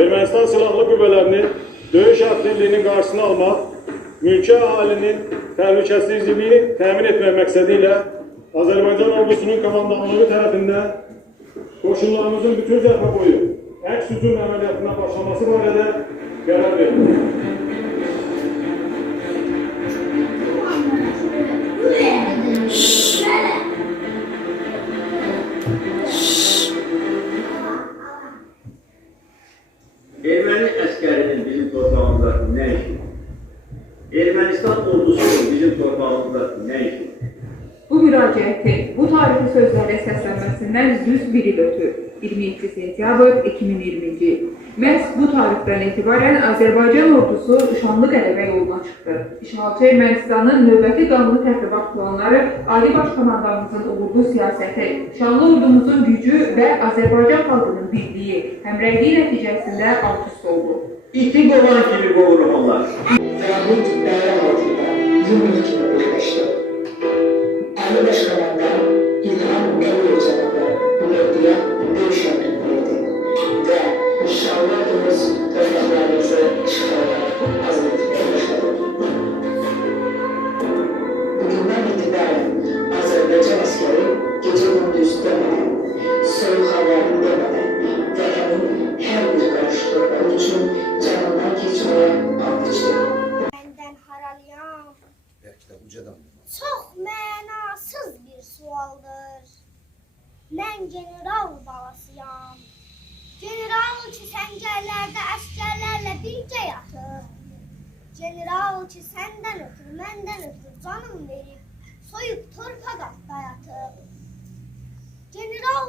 Ermənistan silahlı qüvvələrinin döyüş aktivliyinin qarşısını almaq, mülki əhalinin təhlükəsizliyini təmin etmək məqsədi ilə Azərbaycan ordusunun komandanlığı tərəfindən qoşunlarımızın bütün cəbhə boyu əks hücum əməliyyatına başlaması barədə qərar verildi. Bu müraciətin bu tarixi sözlərə səslənməsindən düz bir il ötür. 22 sentyabr 2020-ci il. Məhz bu tarixdən etibarən Azərbaycan ordusu şanlı qələbə yoluna çıxdı. İşğalçı Ermənistanın növbəti qanlı təxribat planları Ali Baş Komandanımızın uğurlu siyasəti, şanlı ordumuzun gücü və Azərbaycan xalqının birliyi, həmrəyliyi nəticəsində alt-üst oldu. İti qovan kimi qovuruq onlar. Davut Bayramoğlu'yla Rumeli gibi birleşti. Bugünden itibaren Azerbaycan askeri gece gündüz demeden, soğuk havalı demeden ve emin her bir karış toprağı için canından geçmeye ant içti. Məndən haralıyam? Belki de ucadan. Çox mənasız bir sualdır. Mən general balasıyam. General ki səngərlərdə əskərlərlə birgə yatır. General ki səndən ötürü, məndən ötürü canım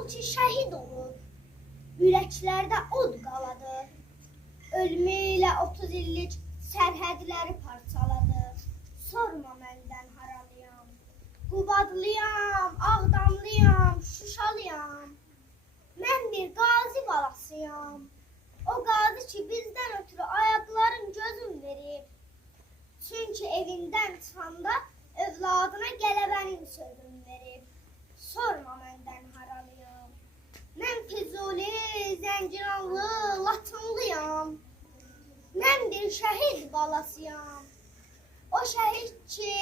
Ki şəhid olub, ürəklərdə od qaladı. Ölümü ilə 30 illik sərhədləri parçaladı. Sorma məndən haralıyam. Qubadlıyam, Ağdamlıyam, Şuşalıyam. Mən bir qazi balasıyam. O qazi ki bizdən ötürü ayaqların gözün verib. Çünki evindən çıxanda övladına qələbənin sözün verib. Sorma məndən haralıyam. Mən Füzuli, Zəngilanlı, Latınlıyam. Mən bir şəhid balasıyam. O şəhid ki,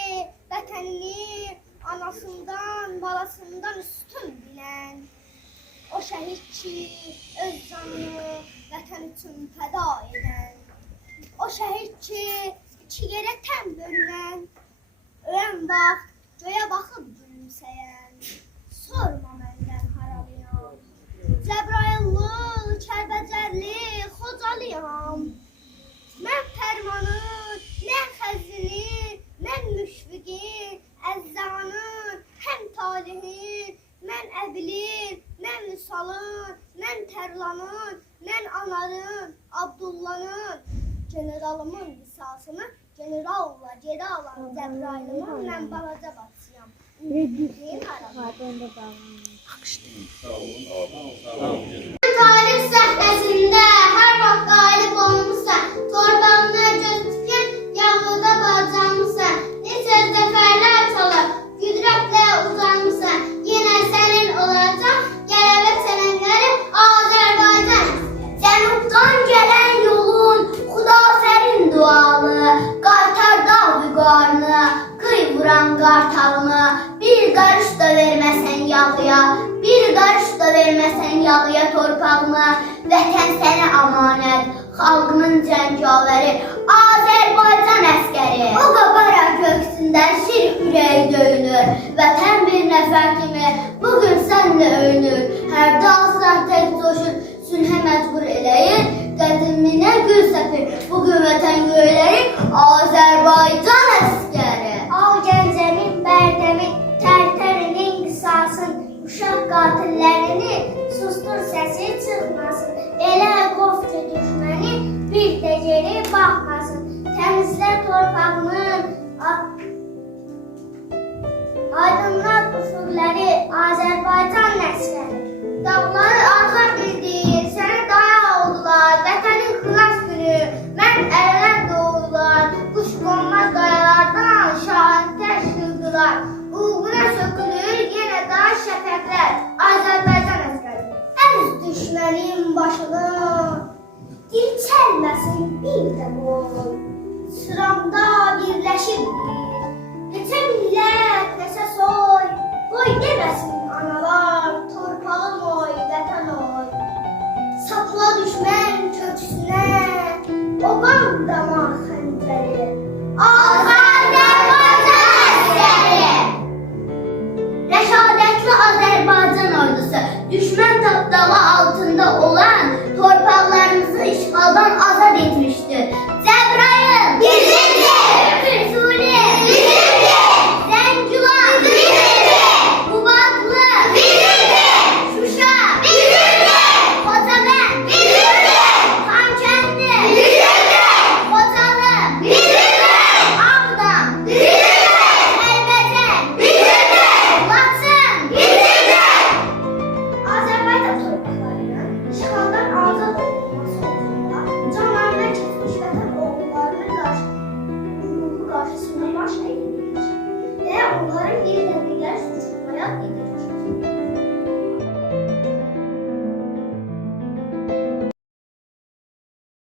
vətənini anasından, balasından üstün bilən. O şəhid ki, öz canını vətən üçün fəda edən. O şəhid ki, iki yerə tən bölünən. Ölən vaxt göyə baxıb gülümsəyən. Sorma məndən haralıyam. Cəbrayıllı, Kəlbəcərli, Xocalıyam. Mən fərmanın, mən xəzinin, mən müşfiqin, əzzanın, həm talihin, mən əbilin, mən vüsalın, mən tərlanın, mən anarın, Abdullanın, generalımın qisasını generalla geri alan Cəbrailımın mən balaca bacısıyam. Ümidliyim aramda. Tarih səhnəsində hər vaxt qalib olmusan, torpağına göz tikən yağlıda bacamısan, neçə zəfərlər çalıb, qüdrətlə uzanmısan, yenə sənin olacaq, qələbə sənənləri Azərbaycan. Cənubdan gələn yolun, xudafərin dualı, qaytar dağ vüqarını, qıy vuran bir qarış da verməsən yağıya, bir qarış da verməsən yağıya torpağına, vətən sənə amanət, xalqının cəngavəri, Azərbaycan əskəri. O qabara köksündən şir ürəyi döyünür, vətən bir nəfər kimi bugün sənlə öyünür, hər dalsan tək coşur, sülhə məcbur eləyir, qədimminə gül səpir, bugün vətən göyləri, Azərbaycan Elmasın bir de.